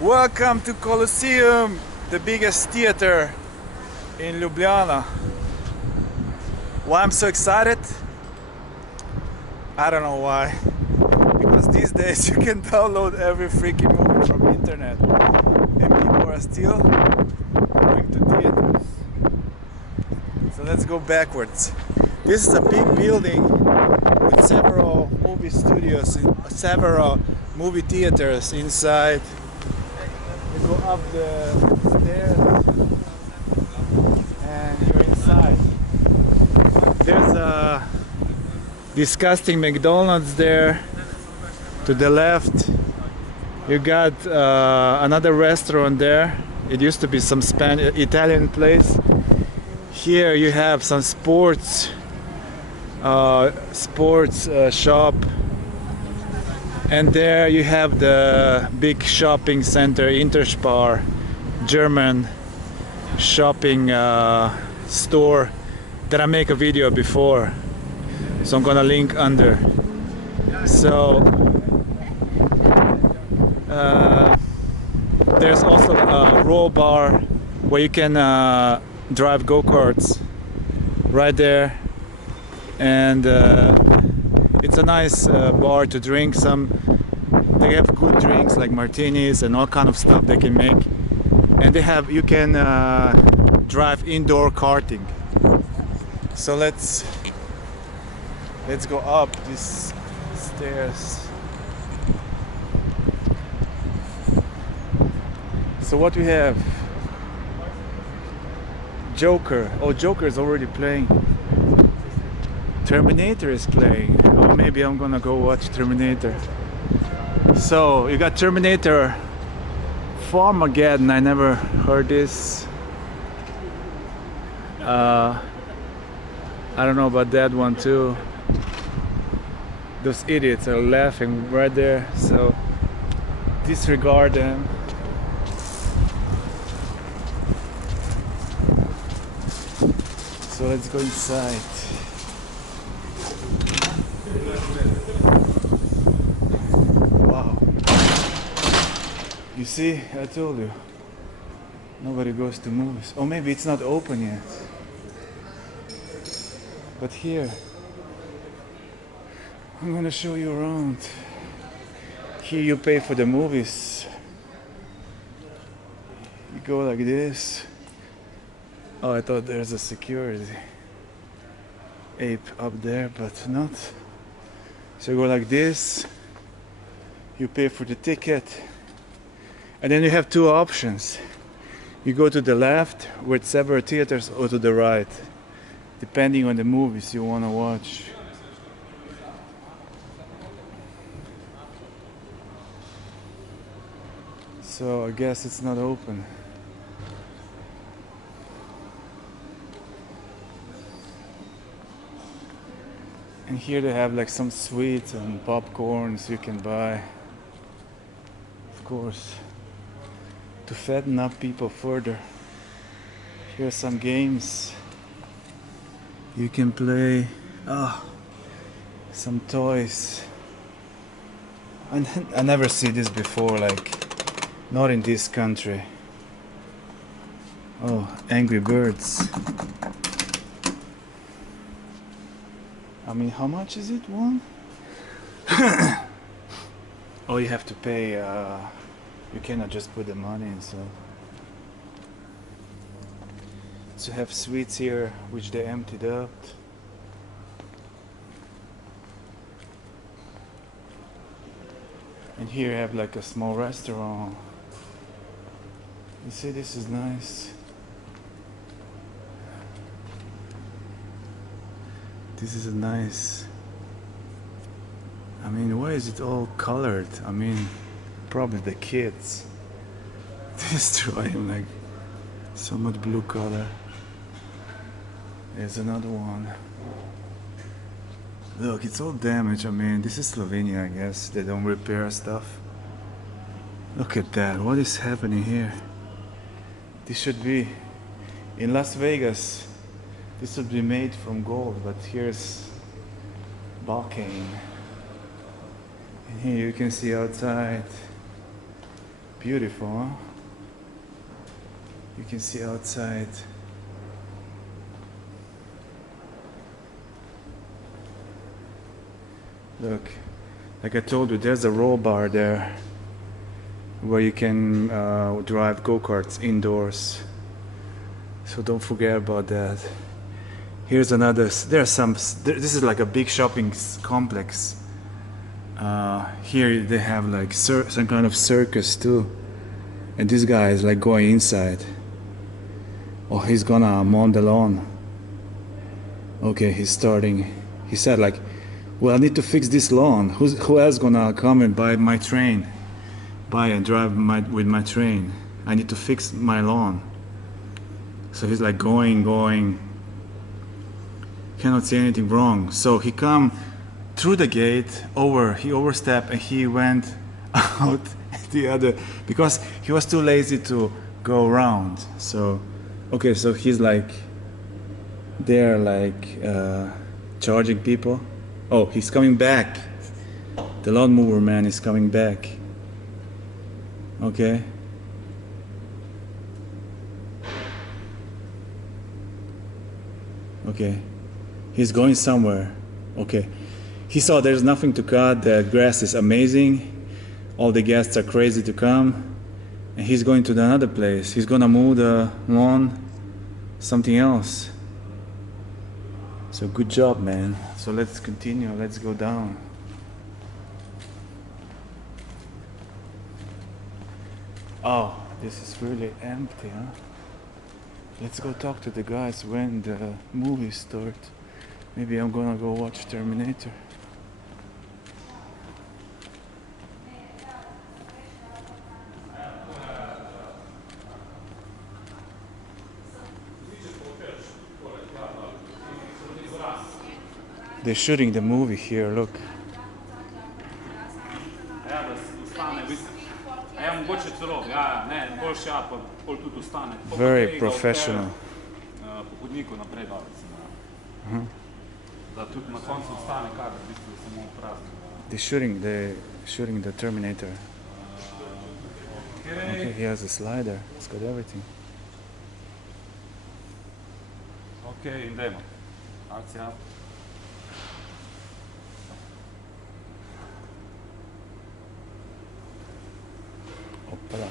Welcome to Kolosseum, the biggest theater in Ljubljana. Why I'm so excited? I don't know why. Because these days you can download every freaking movie from internet, and people are still going to theaters. So let's go backwards. This is a big building with several movie studios, several movie theaters inside. You go up the stairs and you're inside. There's a disgusting McDonald's there to the left. You got another restaurant there. It used to be some Italian place. Here you have some sports shop, and there you have the big shopping center, Interspar, German shopping store that I make a video before, so I'm gonna link under. So there's also a roll bar where you can drive go-karts right there, and it's a nice bar to drink. They have good drinks like martinis and all kind of stuff they can make, and you can drive indoor karting. So let's go up these stairs. So what we have? Joker. Oh, Joker is already playing. Terminator is playing. Oh, maybe I'm gonna go watch Terminator. So you got Terminator Farmageddon. I never heard this. I don't know about that one too. Those idiots are laughing right there, so disregard them. So let's go inside. Wow. You see, I told you. Nobody goes to movies. Oh, maybe it's not open yet. But here, I'm gonna show you around. Here you pay for the movies. You go like this. Oh, I thought there's a security ape up there, but not. So you go like this, you pay for the ticket, and then you have two options. You go to the left with several theaters, or to the right, depending on the movies you want to watch. So I guess it's not open. And here they have like some sweets and popcorns you can buy, of course, to fatten up people further. Here are some games you can play. Some toys. I never see this before, like not in this country. Oh, Angry Birds. I mean, how much is it, one? Oh, you have to pay, you cannot just put the money in, so have sweets here, which they emptied out. And here you have like a small restaurant. You see, this is nice. This is a nice. I mean, why is it all colored? I mean, probably the kids destroying like so much blue color. There's another one. Look, it's all damaged. I mean, this is Slovenia, I guess. They don't repair stuff. Look at that. What is happening here? This should be in Las Vegas. This would be made from gold, but here's Balkan. And here you can see outside Beautiful, huh? You can see outside. Look, like I told you, there's a roll bar there where you can drive go-karts indoors. So don't forget about that. Here's another. This is like a big shopping complex. Here they have like some kind of circus too, and this guy is like going inside. Oh, he's gonna mow the lawn. Okay, he's starting. He said like, well, I need to fix this lawn. Who else gonna come and buy my train? Buy and drive with my train. I need to fix my lawn. So he's like going. Cannot see anything wrong. So he come through the gate he overstepped and he went out the other because he was too lazy to go around. So okay, so he's like there like charging people. Oh, he's coming back. The lawnmower man is coming back. Okay. Okay. He's going somewhere. Okay. He saw there's nothing to cut. The grass is amazing. All the guests are crazy to come. And he's going to another place. He's gonna mow the lawn. Something else. So good job, man. So let's continue. Let's go down. Oh, this is really empty, huh? Let's go talk to the guys when the movie starts. Maybe I'm gonna go watch Terminator. They're shooting the movie here, look. Very professional. They're shooting the Terminator. Okay, he has a slider. It's got everything. Okay, idemo. Akcija. Opala.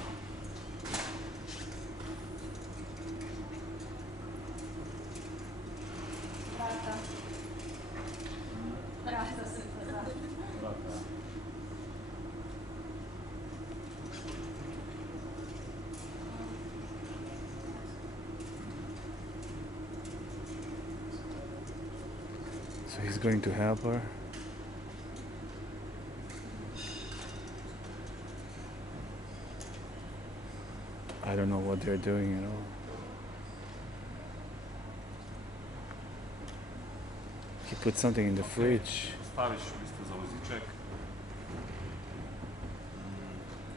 So he's going to help her. I don't know what they're doing at all. He put something in the fridge. Staviš v bistvu za voziček.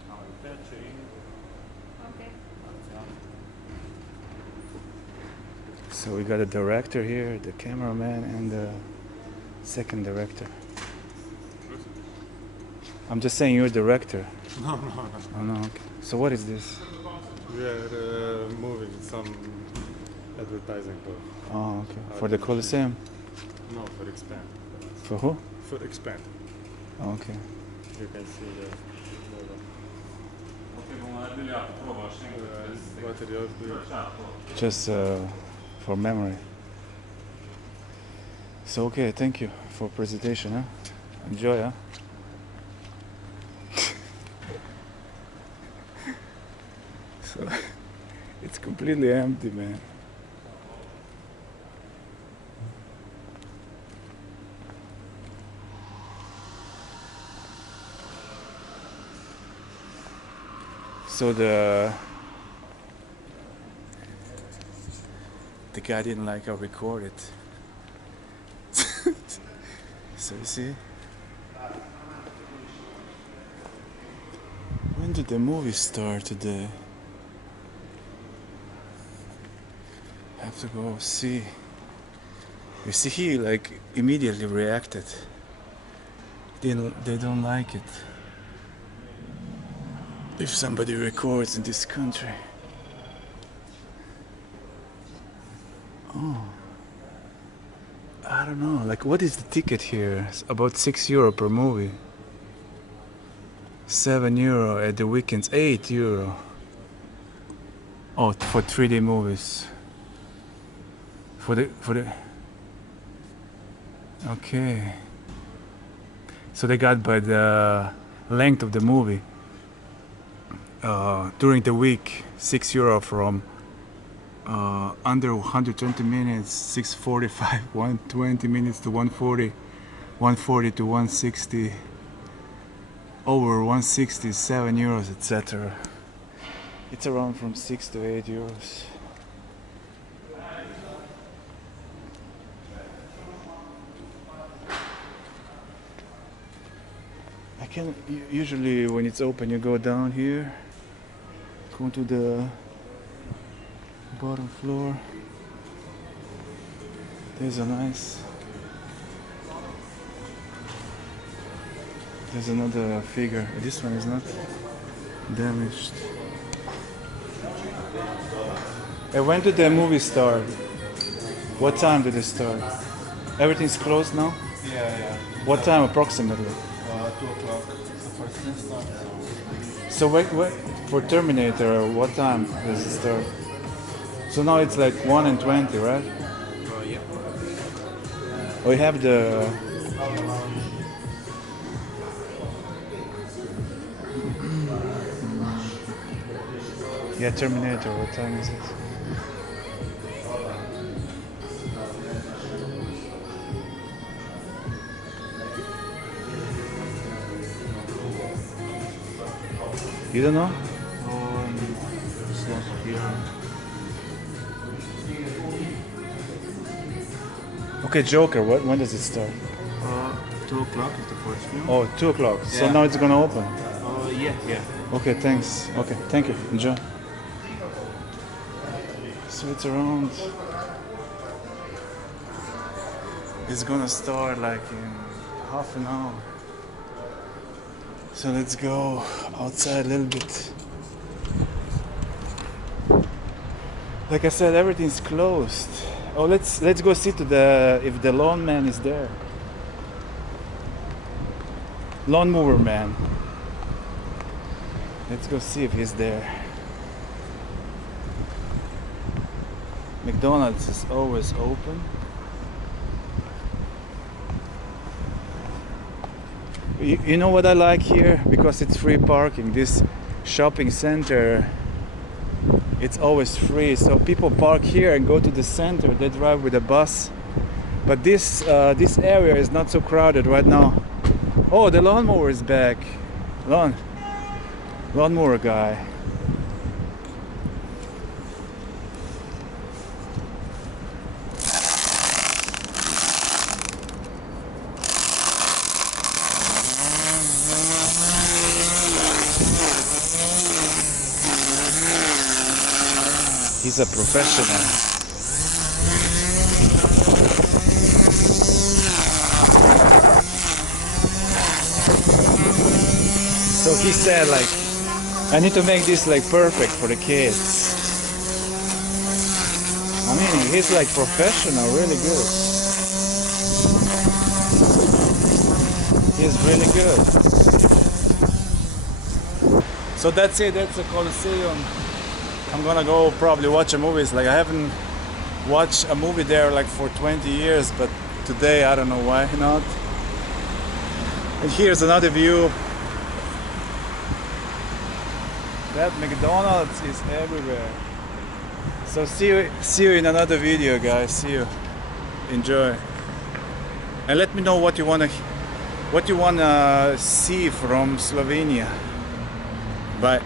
Malo teče in... Okay. Akcija. So we got a director here, the cameraman, and the second director. I'm just saying you're director. No. Oh no, okay. So what is this? We are moving some advertising Oh, okay. For the Kolosej? No, for Expand. For who? For Expand. Oh, okay. You can see the logo. Ok, bomo naredili, ja, probaš enkrat. What are yours doing? Just for memory. So okay, thank you for presentation, huh? Enjoy, huh? So it's completely empty, man. So the guy didn't like I record it. So you see? When did the movie start today? I have to go see. You see, he like immediately reacted. They don't like it. if somebody records in this country. Oh, I don't know, like what is the ticket here? It's about €6 per movie. €7 at the weekends, €8. Oh, for 3D movies. For the okay. So they got by the length of the movie. During the week, €6 from under 120 minutes, 6:45, 120 minutes to 140, 140 to 160, over 160, €7, etc. It's around from €6 to €8. I can usually when it's open, you go down here, go to the bottom floor. There's another figure. This one is not damaged. And when did the movie start? What time did it start? Everything's closed now? Yeah. What time approximately? 2 o'clock. The first thing starts. So for Terminator, what time does it start? So now it's like 1:20, right? Yeah. We have the yeah, Terminator, what time is it? You don't know? It's not here. Okay, Joker, when does it start? 2 o'clock is the first film. Oh, 2 o'clock. So Yeah. now it's gonna open. Yeah. Okay, thanks. Okay, thank you. Enjoy. So it's around. It's gonna start like in half an hour. So let's go outside a little bit. Like I said, everything's closed. Oh, let's go see to the if the lawn man is there. Lawnmower man. Let's go see if he's there. McDonald's is always open. You know what I like here? Because it's free parking. This shopping center, it's always free. So people park here and go to the center. They drive with a bus. But this area is not so crowded right now. Oh, the lawnmower is back. Lawnmower guy. He's a professional. So he said like, I need to make this like perfect for the kids. I mean, he's like professional, really good. He's really good. So that's it, that's the Colosseum. I'm gonna go probably watch a movie. It's like I haven't watched a movie there like for 20 years, but today I don't know why not. And here's another view. That McDonald's is everywhere. So see you in another video, guys. See you. Enjoy. And let me know what you wanna see from Slovenia. Bye.